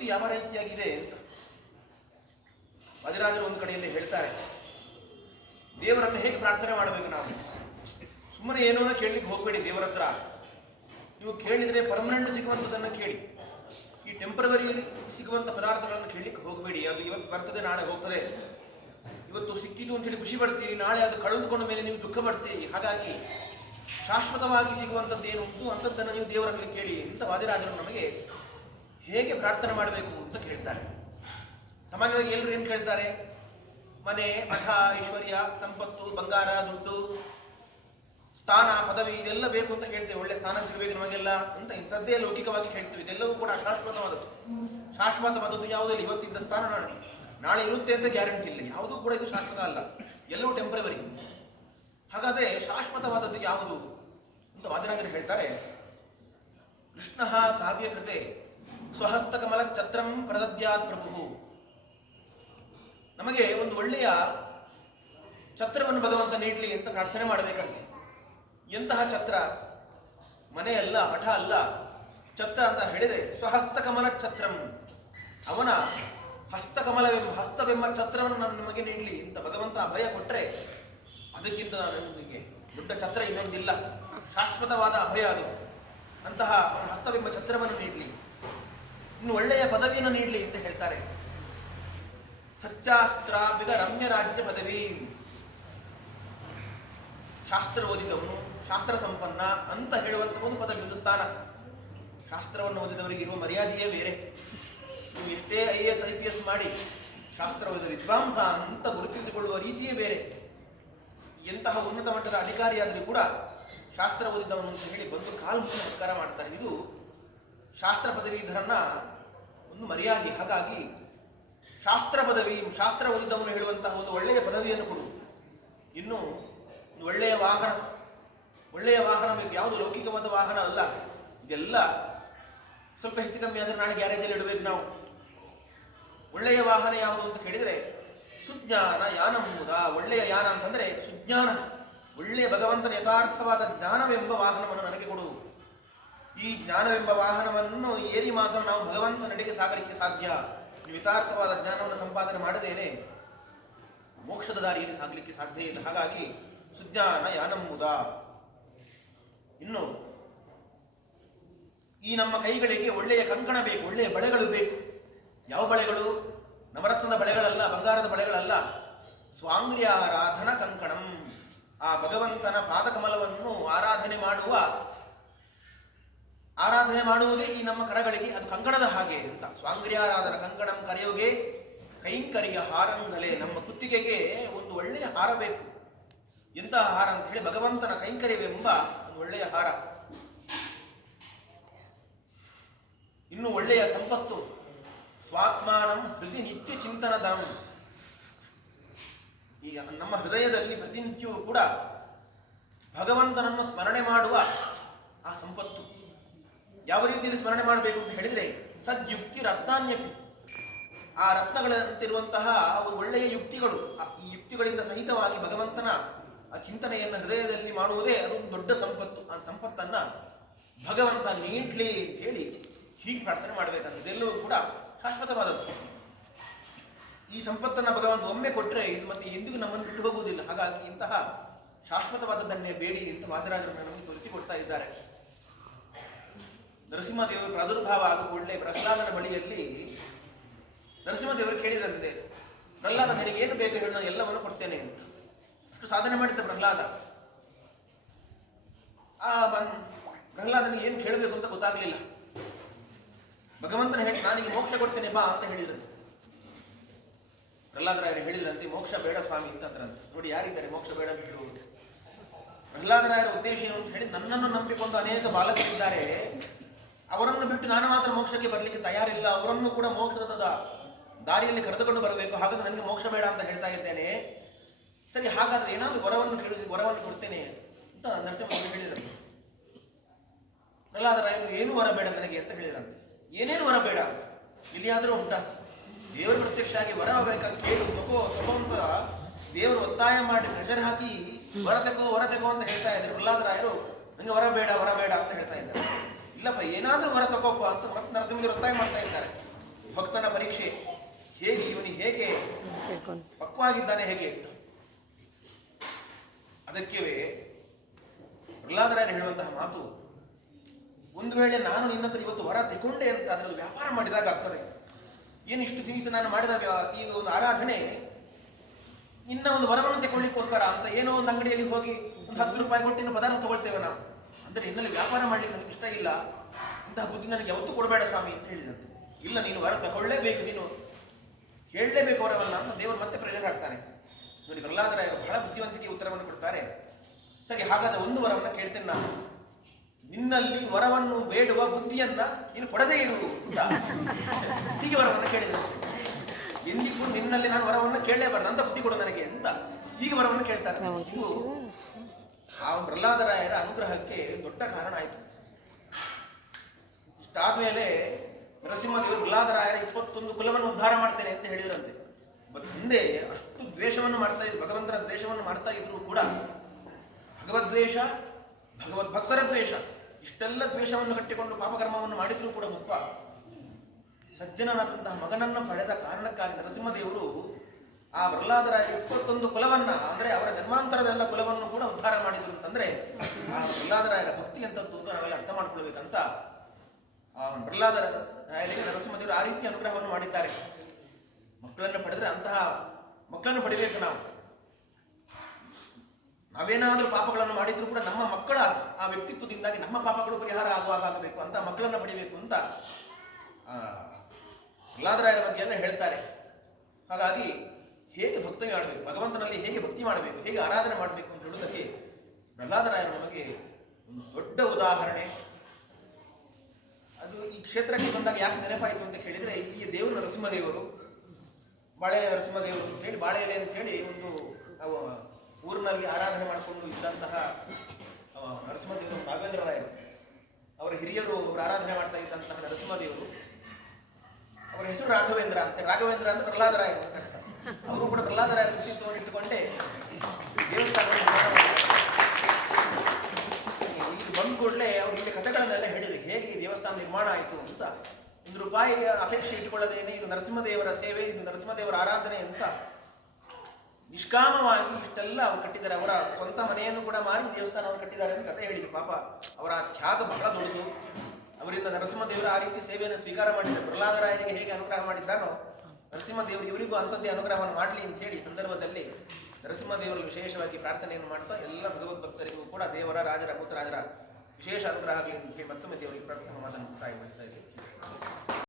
ಭಕ್ತಿ ಯಾವ ರೀತಿಯಾಗಿದೆ ಅಂತ ವಾದಿರಾಜರು ಒಂದು ಕಡೆಯಲ್ಲಿ ಹೇಳ್ತಾರೆ. ದೇವರನ್ನು ಹೇಗೆ ಪ್ರಾರ್ಥನೆ ಮಾಡಬೇಕು ನಾವು? ಸುಮ್ಮನೆ ಏನೋ ಕೇಳಲಿಕ್ಕೆ ಹೋಗಬೇಡಿ ದೇವರ ಹತ್ರ. ನೀವು ಕೇಳಿದರೆ ಪರ್ಮನೆಂಟ್ ಸಿಗುವಂಥದ್ದನ್ನು ಕೇಳಿ. ಈ ಟೆಂಪರವರಿ ಸಿಗುವಂಥ ಪದಾರ್ಥಗಳನ್ನು ಕೇಳಲಿಕ್ಕೆ ಹೋಗಬೇಡಿ. ಅದು ಇವತ್ತು ಬರ್ತದೆ, ನಾಳೆ ಹೋಗ್ತದೆ. ಇವತ್ತು ಸಿಕ್ಕಿತು ಅಂತೇಳಿ ಖುಷಿ ಪಡ್ತೀರಿ, ನಾಳೆ ಅದು ಕಳೆದುಕೊಂಡ ಮೇಲೆ ನೀವು ದುಃಖ ಪಡ್ತೀರಿ. ಹಾಗಾಗಿ ಶಾಶ್ವತವಾಗಿ ಸಿಗುವಂಥದ್ದು ಏನು ಉಂಟು ಅಂಥದ್ದನ್ನು ನೀವು ದೇವರಲ್ಲಿ ಕೇಳಿ ಅಂತ ವಾದಿರಾಜರು ನಮಗೆ ಹೇಗೆ ಪ್ರಾರ್ಥನೆ ಮಾಡಬೇಕು ಅಂತ ಕೇಳ್ತಾರೆ. ಸಾಮಾನ್ಯವಾಗಿ ಎಲ್ಲರೂ ಏನು ಕೇಳ್ತಾರೆ? ಮನೆ, ಮಠ, ಐಶ್ವರ್ಯ, ಸಂಪತ್ತು, ಬಂಗಾರ, ದುಡ್ಡು, ಸ್ಥಾನ, ಪದವಿ ಇದೆಲ್ಲ ಬೇಕು ಅಂತ ಕೇಳ್ತೇವೆ. ಒಳ್ಳೆ ಸ್ಥಾನ ಸಿಗಬೇಕು ನಮಗೆಲ್ಲ ಅಂತ ಇಂಥದ್ದೇ ಲೌಕಿಕವಾಗಿ ಹೇಳ್ತೀವಿ. ಇದೆಲ್ಲವೂ ಕೂಡ ಅಶಾಶ್ವತವಾದದ್ದು. ಶಾಶ್ವತವಾದದ್ದು ಯಾವುದಿಲ್ಲ. ಇವತ್ತಿದ್ದ ಸ್ಥಾನ ನಾಳೆ ಇರುತ್ತೆ ಅಂತ ಗ್ಯಾರಂಟಿ ಇಲ್ಲ. ಯಾವುದೂ ಕೂಡ ಇದು ಶಾಶ್ವತ ಅಲ್ಲ, ಎಲ್ಲವೂ ಟೆಂಪರವರಿ. ಹಾಗಾದರೆ ಶಾಶ್ವತವಾದದ್ದು ಯಾವುದು ಅಂತ ವಾದಿರಾಜರು ಹೇಳ್ತಾರೆ. ಕೃಷ್ಣ ಕಾವ್ಯಕೃತೆ ಸ್ವಹಸ್ತಕಮಲ ಛತ್ರಂ ಪ್ರದದ್ಯಾತ್ ಪ್ರಭು. ನಮಗೆ ಒಂದು ಒಳ್ಳೆಯ ಛತ್ರವನ್ನು ಭಗವಂತ ನೀಡಲಿ ಅಂತ ಪ್ರಾರ್ಥನೆ ಮಾಡಬೇಕಂತೆ. ಎಂತಹ ಛತ್ರ? ಮನೆಯಲ್ಲ, ಮಠ ಅಲ್ಲ, ಛತ್ರ ಅಂತ ಹೇಳಿದರೆ ಸ್ವಹಸ್ತಕಮಲ ಛತ್ರಂ, ಅವನ ಹಸ್ತವೆಂಬ ಛತ್ರವನ್ನು ನಾನು ನಿಮಗೆ ನೀಡಲಿ ಅಂತ ಭಗವಂತ ಅಭಯ ಕೊಟ್ಟರೆ ಅದಕ್ಕಿಂತ ನನಗೆ ದೊಡ್ಡ ಛತ್ರ ಇನ್ನೊಂದಿಲ್ಲ. ಶಾಶ್ವತವಾದ ಅಭಯ ಅದು. ಅಂತಹ ಅವನ ಹಸ್ತವೆಂಬ ಛತ್ರವನ್ನು ನೀಡಲಿ, ಇನ್ನು ಒಳ್ಳೆಯ ಪದವಿಯನ್ನು ನೀಡಲಿ ಅಂತ ಹೇಳ್ತಾರೆ. ಸಚ್ಚಾಸ್ತ್ರಾಭಿದ ರಮ್ಯ ರಾಜ್ಯ ಪದವಿ. ಶಾಸ್ತ್ರ ಓದಿದವನು, ಶಾಸ್ತ್ರ ಸಂಪನ್ನ ಅಂತ ಹೇಳುವಂತಹ ಒಂದು ಪದವಿ, ಒಂದು ಸ್ಥಾನ. ಶಾಸ್ತ್ರವನ್ನು ಓದಿದವರಿಗೆ ಇರುವ ಮರ್ಯಾದೆಯೇ ಬೇರೆ. ನೀವು ಎಷ್ಟೇ IAS IPS ಮಾಡಿ ಶಾಸ್ತ್ರ ಓದಿದ ವಿದ್ವಾಂಸ ಅಂತ ಗುರುತಿಸಿಕೊಳ್ಳುವ ರೀತಿಯೇ ಬೇರೆ. ಎಂತಹ ಉನ್ನತ ಮಟ್ಟದ ಅಧಿಕಾರಿಯಾದರೂ ಕೂಡ ಶಾಸ್ತ್ರ ಓದಿದವನು ಅಂತ ಹೇಳಿ ಬಂದು ಕಾಲು ಮುಗಿ ನಮಸ್ಕಾರ ಮಾಡ್ತಾರೆ. ಇದು ಶಾಸ್ತ್ರ ಪದವೀಧರನ್ನ ಒಂದು ಮರ್ಯಾದೆ. ಹಾಗಾಗಿ ಶಾಸ್ತ್ರ ಪದವಿ, ಶಾಸ್ತ್ರ ಓದಿದವನು ಹೇಳುವಂತಹ ಒಂದು ಒಳ್ಳೆಯ ಪದವಿಯನ್ನು ಕೊಡು. ಇನ್ನು ಒಳ್ಳೆಯ ವಾಹನ, ಒಳ್ಳೆಯ ವಾಹನ ಬೇಕು. ಯಾವುದು ಲೌಕಿಕವಾದ ವಾಹನ ಅಲ್ಲ. ಇದೆಲ್ಲ ಸ್ವಲ್ಪ ಹೆಚ್ಚು ಕಮ್ಮಿ ಆದರೆ ನಾಳೆ ಗ್ಯಾರೇಜಲ್ಲಿ ಇಡಬೇಕು ನಾವು. ಒಳ್ಳೆಯ ವಾಹನ ಯಾವುದು ಅಂತ ಕೇಳಿದರೆ ಸುಜ್ಞಾನ ಯಾನಂಬುದ. ಒಳ್ಳೆಯ ಯಾನ ಅಂತಂದರೆ ಸುಜ್ಞಾನ, ಒಳ್ಳೆಯ ಭಗವಂತನ ಯಥಾರ್ಥವಾದ ಜ್ಞಾನವೆಂಬ ವಾಹನವನ್ನು ನನಗೆ ಕೊಡು. ಈ ಜ್ಞಾನವೆಂಬ ವಾಹನವನ್ನು ಏರಿ ಮಾತ್ರ ನಾವು ಭಗವಂತನೆಡೆಗೆ ಸಾಗಲಿಕ್ಕೆ ಸಾಧ್ಯ. ನೀವು ಯಥಾರ್ಥವಾದ ಜ್ಞಾನವನ್ನು ಸಂಪಾದನೆ ಮಾಡದೇನೆ ಮೋಕ್ಷದ ದಾರಿಯಲ್ಲಿ ಸಾಗಲಿಕ್ಕೆ ಸಾಧ್ಯ ಇಲ್ಲ. ಹಾಗಾಗಿ ಸುಜ್ಞಾನ ಯಾನಂಬುದ. ಇನ್ನು ಈ ನಮ್ಮ ಕೈಗಳಿಗೆ ಒಳ್ಳೆಯ ಕಂಕಣ ಬೇಕು, ಒಳ್ಳೆಯ ಬಳೆಗಳು ಬೇಕು. ಯಾವ ಬಳೆಗಳು? ನವರತ್ನದ ಬಳೆಗಳಲ್ಲ, ಬಂಗಾರದ ಬಳೆಗಳಲ್ಲ. ಸ್ವಾಂಗ್ರ್ಯಾರಾಧನ ಕಂಕಣಂ. ಆ ಭಗವಂತನ ಪಾದಕಮಲವನ್ನು ಆರಾಧನೆ ಮಾಡುವುದೇ ಈ ನಮ್ಮ ಕರಗಳಿಗೆ ಅದು ಕಂಕಣದ ಹಾಗೆ ಅಂತ. ಸ್ವಾಂಗ್ರ್ಯಾರಾಧನ ಕಂಕಣಂ ಕರೆಯೋಗೆ ಕೈಂಕರಿಯ ಹಾರಂಗಲೆ. ನಮ್ಮ ಕುತ್ತಿಗೆಗೆ ಒಂದು ಒಳ್ಳೆಯ ಹಾರ ಬೇಕು. ಎಂತಹ ಹಾರ ಅಂತ ಹೇಳಿ ಭಗವಂತನ ಕೈಂಕರ್ಯವೆಂಬ ಒಂದು ಒಳ್ಳೆಯ ಹಾರ. ಇನ್ನು ಒಳ್ಳೆಯ ಸಂಪತ್ತು. ಸ್ವಾತ್ಮಾನಂ ಪ್ರತಿ ನಿತ್ಯ ಚಿಂತನದಂ. ಈಗ ನಮ್ಮ ಹೃದಯದಲ್ಲಿ ಪ್ರತಿನಿತ್ಯವೂ ಕೂಡ ಭಗವಂತನನ್ನು ಸ್ಮರಣೆ ಮಾಡುವ ಆ ಸಂಪತ್ತು. ಯಾವ ರೀತಿಯಲ್ಲಿ ಸ್ಮರಣೆ ಮಾಡಬೇಕು ಅಂತ ಹೇಳಿದರೆ ಸದ್ಯುಕ್ತಿ ರತ್ನಾನ್ಯಪಿ. ಆ ರತ್ನಗಳಂತಿರುವಂತಹ ಒಂದು ಒಳ್ಳೆಯ ಯುಕ್ತಿಗಳು, ಈ ಯುಕ್ತಿಗಳಿಂದ ಸಹಿತವಾಗಿ ಭಗವಂತನ ಆ ಚಿಂತನೆಯನ್ನು ಹೃದಯದಲ್ಲಿ ಮಾಡುವುದೇ ಅದೊಂದು ದೊಡ್ಡ ಸಂಪತ್ತು. ಆ ಸಂಪತ್ತನ್ನ ಭಗವಂತ ನೀಡ್ಲಿ ಅಂತ ಹೇಳಿ ಹೀಗೆ ಪ್ರಾರ್ಥನೆ ಮಾಡಬೇಕಂತ. ಇದೆಲ್ಲವೂ ಕೂಡ ಶಾಶ್ವತವಾದದ್ದು. ಈ ಸಂಪತ್ತನ್ನು ಭಗವಂತ ಒಮ್ಮೆ ಕೊಟ್ಟರೆ ಇದು ಮತ್ತೆ ಎಂದಿಗೂ ನಮ್ಮನ್ನು ಬಿಟ್ಟು ಹೋಗುವುದಿಲ್ಲ. ಹಾಗಾಗಿ ಇಂತಹ ಶಾಶ್ವತವಾದದ್ದನ್ನೇ ಬೇಡಿ ಅಂತ ವಾದಿರಾಜರು ನಮಗೆ ತೋರಿಸಿಕೊಡ್ತಾ ಇದ್ದಾರೆ. ನರಸಿಂಹದೇವರು ಪ್ರಾದುರ್ಭಾವ ಆದ ಕೂಡಲೇ ಪ್ರಹ್ಲಾದನ ಬಳಿಯಲ್ಲಿ ನರಸಿಂಹದೇವರು ಕೇಳಿದಂತಿದೆ, ಪ್ರಹ್ಲಾದ ನನಗೆ ಏನು ಬೇಕು ಹೇಳಿ ನಾನು ಎಲ್ಲವನ್ನು ಕೊಡ್ತೇನೆ ಅಂತ. ಅಷ್ಟು ಸಾಧನೆ ಮಾಡಿದ್ದ ಪ್ರಹ್ಲಾದ. ಪ್ರಹ್ಲಾದನಿಗೆ ಏನು ಕೇಳಬೇಕು ಅಂತ ಗೊತ್ತಾಗಲಿಲ್ಲ. ಭಗವಂತನ ಹೇಳಿ ನಾನಿಗೆ ಮೋಕ್ಷ ಕೊಡ್ತೇನೆ ಬಾ ಅಂತ ಹೇಳಿದ್ರಂತೆ. ಪ್ರಹ್ಲಾದರಾಯರು ಹೇಳಿದ್ರಂತೆ ಮೋಕ್ಷ ಬೇಡ ಸ್ವಾಮಿ ಅಂತಂದ್ರಂತೆ. ನೋಡಿ ಯಾರಿದ್ದಾರೆ ಮೋಕ್ಷ ಬೇಡ ಅಂತ ಹೇಳುವುದು. ಪ್ರಹ್ಲಾದರಾಯರ ಉದ್ದೇಶ ಏನು ಅಂತ ಹೇಳಿ, ನನ್ನನ್ನು ನಂಬಿಕೊಂಡು ಅನೇಕ ಬಾಲಕರಿದ್ದಾರೆ, ಅವರನ್ನು ಬಿಟ್ಟು ನಾನು ಮಾತ್ರ ಮೋಕ್ಷಕ್ಕೆ ಬರಲಿಕ್ಕೆ ತಯಾರಿಲ್ಲ, ಅವರನ್ನು ಕೂಡ ಮೋಕ್ಷದ ದಾರಿಯಲ್ಲಿ ಕರೆದುಕೊಂಡು ಬರಬೇಕು. ಹಾಗಾಗಿ ನನಗೆ ಮೋಕ್ಷ ಬೇಡ ಅಂತ ಹೇಳ್ತಾ ಇದ್ದೇನೆ. ಸರಿ, ಹಾಗಾದ್ರೆ ಏನಾದರೂ ವರವನ್ನು ಕೊಡ್ತೇನೆ ಅಂತ ನರಸಿಂಹದೇವರು ಹೇಳಿದಂತೆ. ಪ್ರಹ್ಲಾದರಾಯರು ಏನು ವರ ಬೇಡ ನನಗೆ ಅಂತ ಹೇಳಿದಂತೆ. ಏನೇನು ವರ ಬೇಡ ಇಲ್ಲಿಯಾದರೂ ಉಂಟಾ? ದೇವರು ಪ್ರತ್ಯಕ್ಷ ಆಗಿ ವರ ಬೇಕಾಗಿ ಕೇಳು ತಗೋ ಅಂತ ದೇವರು ಒತ್ತಾಯ ಮಾಡಿ ಪ್ರೆಷರ್ ಹಾಕಿ ವರ ತೆಗೋ ಅಂತ ಹೇಳ್ತಾ ಇದ್ದಾರೆ. ಪ್ರಹ್ಲಾದರಾಯರು ನನಗೆ ವರ ಬೇಡ ಅಂತ ಹೇಳ್ತಾ ಇದ್ದಾರೆ. ಇಲ್ಲಪ್ಪ ಏನಾದರೂ ವರ ತಗೋಪ್ಪ ಅಂತ ಮತ್ತೆ ನರಸಿಂಹದೇವರು ಒತ್ತಾಯ ಮಾಡ್ತಾ ಇದ್ದಾರೆ. ಭಕ್ತನ ಪರೀಕ್ಷೆ ಹೇಗೆ, ಇವನು ಹೇಗೆ ಪಕ್ವಾಗಿದ್ದಾನೆ ಹೇಗೆ ಅಂತ. ಅದಕ್ಕೆ ಪ್ರಹ್ಲಾದರಾಯರು ಹೇಳುವಂತಹ ಮಾತು, ಒಂದು ವೇಳೆ ನಾನು ನಿನ್ನ ಹತ್ರ ಇವತ್ತು ವರ ತೆಗೊಂಡೆ ಅಂತ ಅದರಲ್ಲಿ ವ್ಯಾಪಾರ ಮಾಡಿದಾಗ ಆಗ್ತದೆ. ಏನು ಇಷ್ಟು ದಿವಸ ನಾನು ಮಾಡಿದ ಈ ಒಂದು ಆರಾಧನೆ ನಿನ್ನ ಒಂದು ವರವನ್ನು ತೆಗೊಳ್ಳಿಕ್ಕೋಸ್ಕರ ಅಂತ ಏನೋ ಒಂದು ಅಂಗಡಿಯಲ್ಲಿ ಹೋಗಿ ಒಂದು 10 ರೂಪಾಯಿ ಕೊಟ್ಟು ಇನ್ನು ಪದಾರ್ಥ ತಗೊಳ್ತೇವೆ ನಾವು, ಅಂದರೆ ನಿನ್ನಲ್ಲಿ ವ್ಯಾಪಾರ ಮಾಡ್ಲಿಕ್ಕೆ ನನಗೆ ಇಷ್ಟ ಇಲ್ಲ, ಇಂತಹ ಬುದ್ಧಿ ನನಗೆ ಯಾವತ್ತೂ ಕೊಡಬೇಡ ಸ್ವಾಮಿ ಅಂತ ಹೇಳಿದಂತೆ. ಇಲ್ಲ, ನೀನು ವರ ತಗೊಳ್ಳೇಬೇಕು, ನೀನು ಹೇಳಲೇಬೇಕು ವರವನ್ನ ಅಂತ ದೇವರು ಮತ್ತೆ ಪ್ರೆಷರ್ ಹಾಕ್ತಾನೆ. ನೋಡಿ, ಪ್ರಹ್ಲಾದರಾಯರು ಬಹಳ ಬುದ್ಧಿವಂತಿಕೆ ಉತ್ತರವನ್ನು ಕೊಡ್ತಾರೆ. ಸರಿ, ಹಾಗಾದ ಒಂದು ವರವನ್ನು ಕೇಳ್ತೇನೆ ನಾನು, ನಿನ್ನಲ್ಲಿ ವರವನ್ನು ಬೇಡುವ ಬುದ್ಧಿಯನ್ನ ನೀನು ಕೊಡದೇ ಇರು ಅಂತ ಹೀಗೆ ವರವನ್ನು ಕೇಳಿದರು. ಎಂದಿಗೂ ನಿನ್ನಲ್ಲಿ ನಾನು ವರವನ್ನು ಕೇಳಲೇಬಾರ್ದು ಅಂತ ಬುದ್ಧಿ ಕೊಡು ನನಗೆ ಅಂತ ಹೀಗೆ ವರವನ್ನು ಕೇಳ್ತಾರೆ. ಇದು ಆ ಪ್ರಹ್ಲಾದರಾಯರ ಅನುಗ್ರಹಕ್ಕೆ ದೊಡ್ಡ ಕಾರಣ ಆಯಿತು. ಇಷ್ಟಾದ್ಮೇಲೆ ನರಸಿಂಹದೇವರು ಪ್ರಹ್ಲಾದರಾಯರ 21 ಕುಲವನ್ನು ಉದ್ಧಾರ ಮಾಡ್ತೇನೆ ಅಂತ ಹೇಳಿದ್ರಂತೆ. ಹಿಂದೆ ಅಷ್ಟು ದ್ವೇಷವನ್ನು ಮಾಡ್ತಾ ಇದ್ರು, ಭಗವಂತನ ದ್ವೇಷವನ್ನು ಮಾಡ್ತಾ ಇದ್ರು ಕೂಡ, ಭಗವದ್ವೇಷ, ಭಗವದ್ಭಕ್ತರ ದ್ವೇಷ, ಇಷ್ಟೆಲ್ಲ ದ್ವೇಷವನ್ನು ಕಟ್ಟಿಕೊಂಡು ಪಾಪಕರ್ಮವನ್ನು ಮಾಡಿದ್ರು ಕೂಡ ಮುಪ್ಪ ಸಜ್ಜನನಾದಂತಹ ಮಗನನ್ನು ಪಡೆದ ಕಾರಣಕ್ಕಾಗಿ ನರಸಿಂಹದೇವರು ಆ ಪ್ರಹ್ಲಾದರಾಯ 21 ಕುಲವನ್ನ, ಅಂದರೆ ಅವರ ಜನ್ಮಾಂತರದೆಲ್ಲ ಕುಲವನ್ನು ಕೂಡ ಉದ್ಧಾರ ಮಾಡಿದ್ರು ಅಂತಂದ್ರೆ ಆ ಪ್ರಹ್ಲಾದರಾಯರ ಭಕ್ತಿ ಅಂತದ್ದು ನಾವೆಲ್ಲ ಅರ್ಥ ಮಾಡ್ಕೊಳ್ಬೇಕಂತ ಆ ಪ್ರಹ್ಲಾದರಾಯರಿಗೆ ನರಸಿಂಹದೇವರು ಆ ರೀತಿ ಅನುಗ್ರಹವನ್ನು ಮಾಡಿದ್ದಾರೆ. ಮಕ್ಕಳನ್ನು ಪಡೆದ್ರೆ ಅಂತಹ ಮಕ್ಕಳನ್ನು ಪಡಿಬೇಕು ನಾವು. ನಾವೇನಾದರೂ ಪಾಪಗಳನ್ನು ಮಾಡಿದ್ರು ಕೂಡ ನಮ್ಮ ಮಕ್ಕಳ ಆ ವ್ಯಕ್ತಿತ್ವದಿಂದಾಗಿ ನಮ್ಮ ಪಾಪಗಳು ಪರಿಹಾರ ಆಗಬೇಕು ಅಂತ ಮಕ್ಕಳನ್ನು ಪಡಿಬೇಕು ಅಂತ ಪ್ರಹ್ಲಾದರಾಯರ ಬಗ್ಗೆ ಎಲ್ಲ ಹೇಳ್ತಾರೆ. ಹಾಗಾಗಿ ಹೇಗೆ ಭಕ್ತಿ ಮಾಡಬೇಕು, ಭಗವಂತನಲ್ಲಿ ಹೇಗೆ ಭಕ್ತಿ ಮಾಡಬೇಕು, ಹೇಗೆ ಆರಾಧನೆ ಮಾಡಬೇಕು ಅಂತ ಹೇಳುವುದಕ್ಕೆ ಪ್ರಹ್ಲಾದರಾಯರು ನಮಗೆ ಒಂದು ದೊಡ್ಡ ಉದಾಹರಣೆ. ಅದು ಈ ಕ್ಷೇತ್ರಕ್ಕೆ ಬಂದಾಗ ಯಾಕೆ ನೆನಪಾಯಿತು ಅಂತ ಕೇಳಿದರೆ, ಈ ದೇವರು ನರಸಿಂಹದೇವರು, ಬಾಳೆ ನರಸಿಂಹದೇವರು ಅಂತ ಹೇಳಿ, ಬಾಳೆ ಎಲೆ ಅಂತ ಹೇಳಿ ಒಂದು ಊರಿನಲ್ಲಿ ಆರಾಧನೆ ಮಾಡಿಕೊಂಡು ಇದ್ದಂತಹ ನರಸಿಂಹದೇವರು ರಾಘವೇಂದ್ರರಾಯರು, ಅವರ ಹಿರಿಯರು ಅವರು ಆರಾಧನೆ ಮಾಡ್ತಾ ಇದ್ದಂತಹ ನರಸಿಂಹದೇವರು, ಅವರ ಹೆಸರು ರಾಘವೇಂದ್ರ ಅಂತ. ರಾಘವೇಂದ್ರ ಅಂತ ಪ್ರಹ್ಲಾದರಾಯರು ಅಂತ. ಅವರು ಕೂಡ ಪ್ರಹ್ಲಾದರಾಯರ ವ್ಯಕ್ತಿತ್ವವನ್ನು ಇಟ್ಟುಕೊಂಡೇ ದೇವಸ್ಥಾನವನ್ನು ನಿರ್ಮಾಣ ಮಾಡಿದ್ದಾರೆ. ಇಲ್ಲಿ ಬಂದ ಕೂಡಲೇ ಅವರು ಇಲ್ಲಿ ಕಥೆಗಳನ್ನೆಲ್ಲ ಹೇಳಿದ್ರು, ಹೇಗೆ ಈ ದೇವಸ್ಥಾನ ನಿರ್ಮಾಣ ಆಯಿತು ಅಂತ. 1 ರೂಪಾಯಿ ಅಪೇಕ್ಷೆ ಇಟ್ಟುಕೊಳ್ಳದೇನೆ ಇದು ನರಸಿಂಹದೇವರ ಸೇವೆ, ಇದು ನರಸಿಂಹದೇವರ ಆರಾಧನೆ ಅಂತ ನಿಷ್ಕಾಮವಾಗಿ ಇಷ್ಟೆಲ್ಲ ಅವರು ಕಟ್ಟಿದ್ದಾರೆ. ಅವರ ಸ್ವಂತ ಮನೆಯನ್ನು ಕೂಡ ಮಾರಿ ದೇವಸ್ಥಾನವನ್ನು ಕಟ್ಟಿದ್ದಾರೆ ಅಂತ ಕಥೆ ಹೇಳಿದ್ರು. ಪಾಪ ಅವರ ತ್ಯಾಗ ಬಹಳ ದೊಡ್ಡದು. ಅವರಿಂದ ನರಸಿಂಹದೇವರ ಆ ರೀತಿ ಸೇವೆಯನ್ನು ಸ್ವೀಕಾರ ಮಾಡಿದ್ದಾರೆ. ಪ್ರಹ್ಲಾದರಾಯರಿಗೆ ಹೇಗೆ ಅನುಗ್ರಹ ಮಾಡಿದ್ದಾನೋ ನರಸಿಂಹದೇವರು ಇವರಿಗೂ ಅಂಥದ್ದೇ ಅನುಗ್ರಹವನ್ನು ಮಾಡಲಿ ಅಂತ ಹೇಳಿ ಸಂದರ್ಭದಲ್ಲಿ ನರಸಿಂಹದೇವರು ವಿಶೇಷವಾಗಿ ಪ್ರಾರ್ಥನೆಯನ್ನು ಮಾಡ್ತಾ ಎಲ್ಲ ಭಗವದ್ಭಕ್ತರಿಗೂ ಕೂಡ ದೇವರ, ರಾಜರ, ಕೂತರಾಜರ ವಿಶೇಷ ಅನುಗ್ರಹ ಆಗಲಿ ಅಂತ ಮತ್ತೊಮ್ಮೆ ದೇವರಿಗೆ ಪ್ರಾರ್ಥನೆ ಮಾತನ್ನು ಮುಕ್ತಾಯ ಮಾಡ್ತಾ ಇದ್ದೀವಿ.